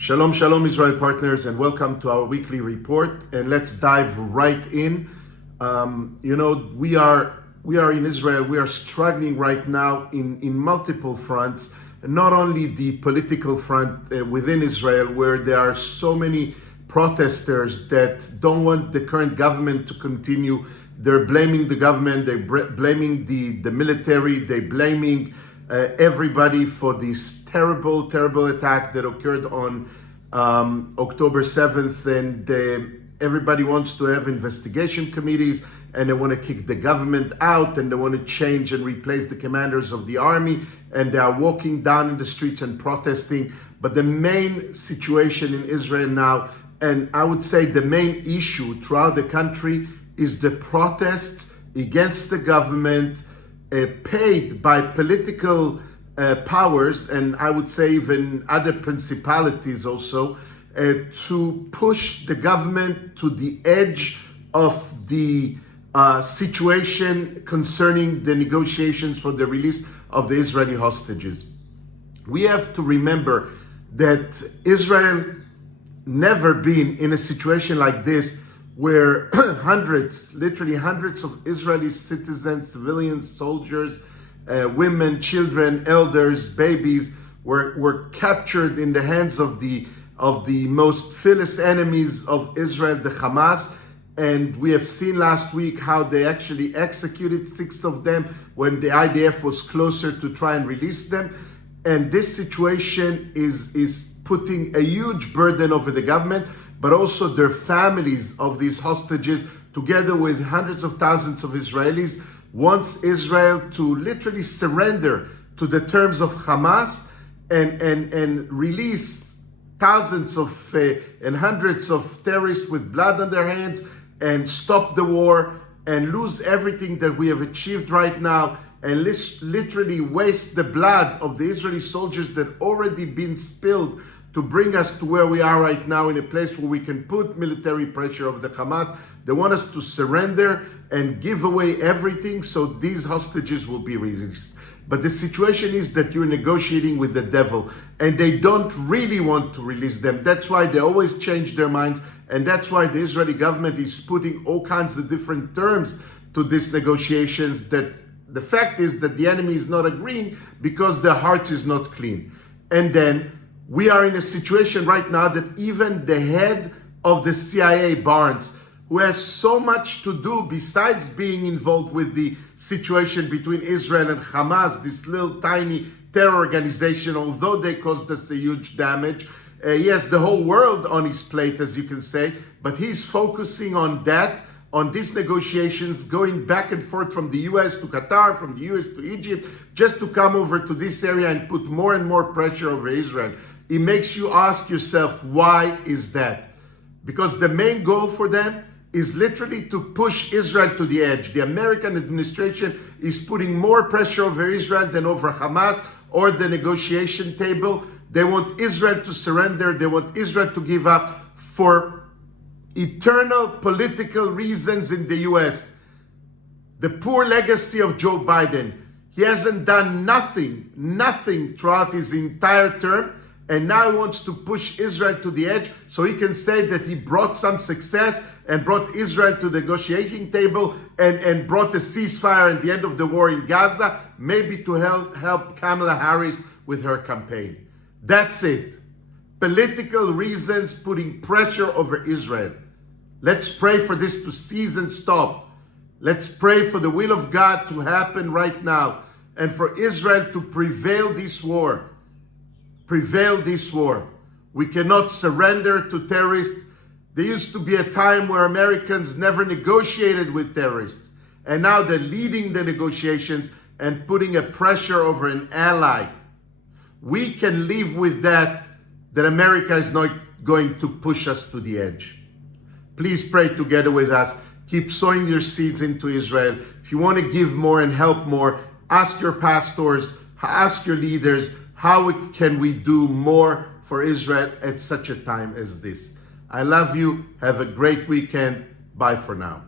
Shalom, shalom, Israel partners, and welcome to our weekly report. And let's dive right in. We are in Israel. We are struggling right now in multiple fronts. Not only the political front within Israel, where there are so many protesters that don't want the current government to continue. They're blaming the government. They're blaming the military. They're blaming everybody for this terrible attack that occurred on October 7th, and everybody wants to have investigation committees, and they want to kick the government out, and they want to change and replace the commanders of the army, and they are walking down in the streets and protesting. But the main situation in Israel now, and I would say the main issue throughout the country, is the protests against the government paid by political powers, and I would say even other principalities also, to push the government to the edge of the situation concerning the negotiations for the release of the Israeli hostages. We have to remember that Israel never been in a situation like this, where literally hundreds of Israeli citizens, civilians, soldiers, women, children, elders, babies were captured in the hands of the most fierce enemies of Israel, the Hamas. And we have seen last week how they actually executed 6 of them when the IDF was closer to try and release them. And this situation is putting a huge burden over the government, but also their families of these hostages, together with hundreds of thousands of Israelis, wants Israel to literally surrender to the terms of Hamas and release thousands of and hundreds of terrorists with blood on their hands, and stop the war and lose everything that we have achieved right now, and literally waste the blood of the Israeli soldiers that already been spilled to bring us to where we are right now, in a place where we can put military pressure over the Hamas. They want us to surrender and give away everything so these hostages will be released. But the situation is that you're negotiating with the devil, and they don't really want to release them. That's why they always change their minds, and that's why the Israeli government is putting all kinds of different terms to these negotiations. That the fact is that the enemy is not agreeing because their hearts is not clean. And then we are in a situation right now that even the head of the CIA, Barnes, who has so much to do besides being involved with the situation between Israel and Hamas, this little tiny terror organization, although they caused us a huge damage. He has the whole world on his plate, as you can say, but he's focusing on that, on these negotiations, going back and forth from the US to Qatar, from the US to Egypt, just to come over to this area and put more and more pressure over Israel. It makes you ask yourself, why is that? Because the main goal for them is literally to push Israel to the edge. The American administration is putting more pressure over Israel than over Hamas or the negotiation table. They want Israel to surrender. They want Israel to give up for eternal political reasons in the US. The poor legacy of Joe Biden. He hasn't done nothing throughout his entire term. And now he wants to push Israel to the edge so he can say that he brought some success and brought Israel to the negotiating table and brought a ceasefire and the end of the war in Gaza, maybe to help Kamala Harris with her campaign. That's it. Political reasons putting pressure over Israel. Let's pray for this to cease and stop. Let's pray for the will of God to happen right now, and for Israel to prevail this war. We cannot surrender to terrorists. There used to be a time where Americans never negotiated with terrorists, and now they're leading the negotiations and putting a pressure over an ally. We can live with that America is not going to push us to the edge. Please pray together with us. Keep sowing your seeds into Israel. If you want to give more and help more, ask your pastors, ask your leaders, how can we do more for Israel at such a time as this? I love you. Have a great weekend. Bye for now.